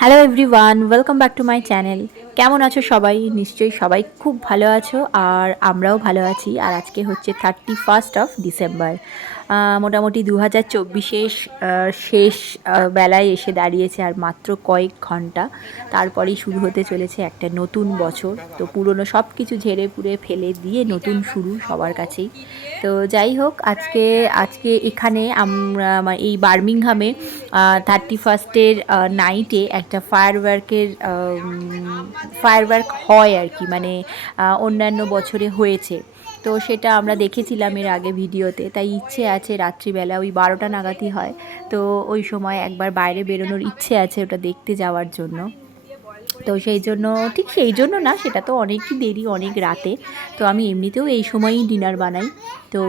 Hello everyone, welcome back to my channel. কেমন আছো সবাই? নিশ্চয়ই সবাই খুব ভালো আছো, আর আমরাও ভালো আছি। আর আজকে হচ্ছে 31 ডিসেম্বর। মোটামুটি 2024-এর শেষ বেলায় এসে দাঁড়িয়েছে, আর মাত্র কয়েক ঘন্টা তারপরেই শুরু হতে চলেছে একটা নতুন বছর। তো পুরনো সব কিছু ঝেড়ে পুড়ে ফেলে দিয়ে নতুন শুরু সবার কাছেই। তো যাই হোক, আজকে আজকে এখানে আমরা এই বার্মিংহামে 31st নাইটে একটা ফায়ারওয়ার্ক হয় আর কি, মানে অন্যান্য বছরে হয়েছে। তো সেটা আমরা দেখেছিলাম এর আগে ভিডিওতে, তাই ইচ্ছে আছে রাত্রিবেলা ওই 12টা নাগাদই হয়। তো ওই সময় একবার বাইরে বেরোনোর ইচ্ছে আছে ওটা দেখতে যাওয়ার জন্য। তো সেই জন্য, ঠিক সেই জন্য না, সেটা তো অনেকই দেরি, অনেক রাতে। তো আমি এমনিতেও এই সময়ই ডিনার বানাই। তো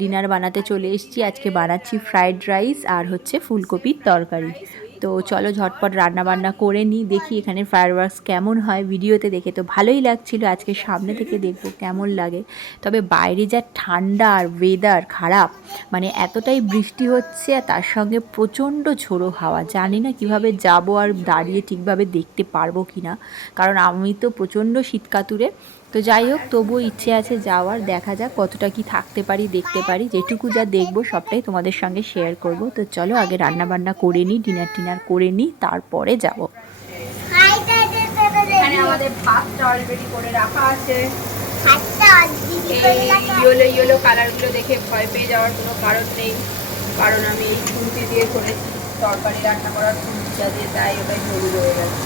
ডিনার বানাতে চলে এসেছি। আজকে বানাচ্ছি ফ্রাইড রাইস আর হচ্ছে ফুলকপির তরকারি। তো চলো ঝটপট রান্না বান্না করে নিই, দেখি এখানে ফায়ারওয়ার্কস কেমন হয়। ভিডিওতে দেখে তো ভালোই লাগছিল, আজকে সামনে থেকে দেখবো কেমন লাগে। তবে বাইরে যা ঠান্ডা আর ওয়েদার খারাপ, মানে এতটাই বৃষ্টি হচ্ছে আর তার সঙ্গে প্রচণ্ড ঝোড়ো হাওয়া। জানি না কিভাবে যাব আর দাঁড়িয়ে ঠিকভাবে দেখতে পারবো কি না, কারণ আমি তো প্রচণ্ড শীতকাতুরে। তো যাই হোক, তবুও ইচ্ছে আছে যাওয়ার, দেখা যাক কতটা কি থাকতে পারি, দেখতে পারি। যেটুকু যা দেখবো সবটাই তোমাদের সঙ্গে শেয়ার করব। তো চলো আগে রান্না বান্না করে নিই, ডিনার টিনার করে নিই, তারপরে যাব। এখানে আমাদের ভাতটা অলরেডি করে রাখা আছে। এই ইয়েলো ইয়েলো কালারগুলো দেখে ভয় পেয়ে যাওয়ার কোনো কারণ নেই, কারণ আমি এই খুন্তি দিয়ে করেছি তরকারি রান্না করার খুন্তিটা দিয়ে, তাই ওটাই হলুদ হয়ে গেছে।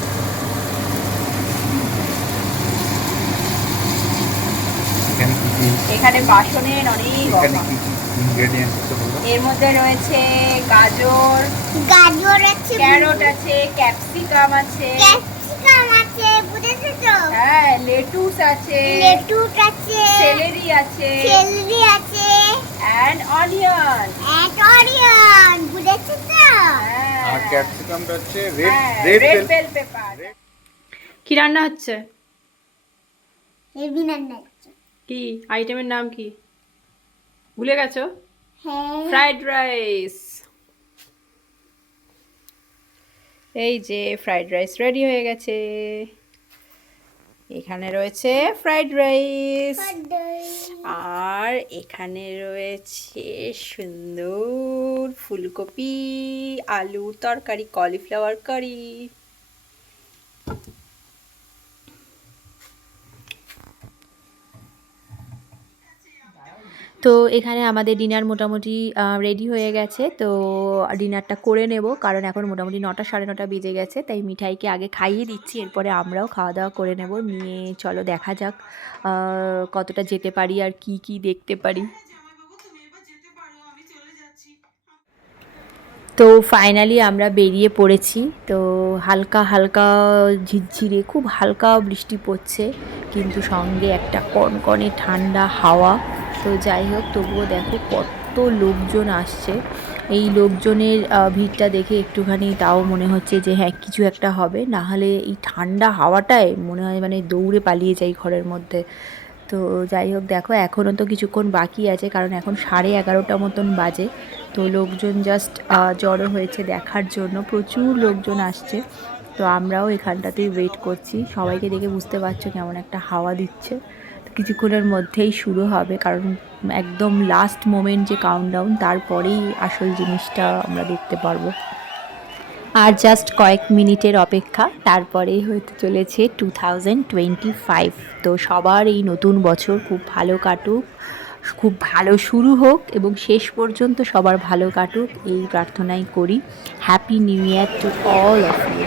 এখানে বাসনের অনেক এর মধ্যে রয়েছে গাজর, আছে, ক্যারট আছে, ক্যাপসিকাম আছে, হ্যাঁ, লেটুস আছে, সেলেরি আছে, এন্ড অনিয়ন, বুঝেছো তো? আর ক্যাপসিকামটা হচ্ছে রেড বেল পেপার। কি রান্না হচ্ছে? কি আইটেমের নাম কি ভুলে গেছো? Fried rice. এই যে ফ্রাইড রাইস রেডি হয়ে গেছে। এখানে রয়েছে ফ্রাইড রাইস, আর এখানে রয়েছে সুন্দর ফুলকপি আলুর তরকারি, কলিফ্লাওয়ার কারি। তো এখানে আমাদের ডিনার মোটামুটি রেডি হয়ে গেছে। তো ডিনারটা করে নেব, কারণ এখন মোটামুটি 9টা 9:30 বেজে গেছে। তাই মিঠাইকে আগে খাইয়ে দিচ্ছি, এরপরে আমরাও খাওয়া দাওয়া করে নেব। নিয়ে চলো দেখা যাক কতটা যেতে পারি আর কি কি দেখতে পারি। তো ফাইনালি আমরা বেরিয়ে পড়েছি। তো হালকা হালকা ঝিরঝিরে, খুব হালকা বৃষ্টি পড়ছে, কিন্তু সঙ্গে একটা কনকনে ঠান্ডা হাওয়া। তো যাই হোক, তবুও দেখো কত লোকজন আসছে। এই লোকজনের ভিড়টা দেখে একটুখানি তাও মনে হচ্ছে যে হ্যাঁ কিছু একটা হবে, না হলে এই ঠান্ডা হাওয়াটায় মনে হয় মানে দৌড়ে পালিয়ে যাই ঘরের মধ্যে। তো যাই হোক, দেখো এখনও তো কিছুক্ষণ বাকি আছে, কারণ এখন 11:30 মতন বাজে। তো লোকজন জাস্ট জড়ো হয়েছে দেখার জন্য, প্রচুর লোকজন আসছে। তো আমরাও এখানটাতেই ওয়েট করছি। সবাইকে দেখে বুঝতে পারছো কেমন একটা হাওয়া দিচ্ছে। তো কিছুক্ষণের মধ্যেই শুরু হবে, কারণ একদম লাস্ট মোমেন্ট যে কাউন্টডাউন, তারপরেই আসল জিনিসটা আমরা দেখতে পারবো। আর জাস্ট কয়েক মিনিটের অপেক্ষা, তারপরেই হতে চলেছে 2025। তো সবার এই নতুন বছর খুব ভালো কাটুক, খুব ভালো শুরু হোক, এবং শেষ পর্যন্ত সবার ভালো কাটুক এই প্রার্থনাই করি। Happy new year to all of you.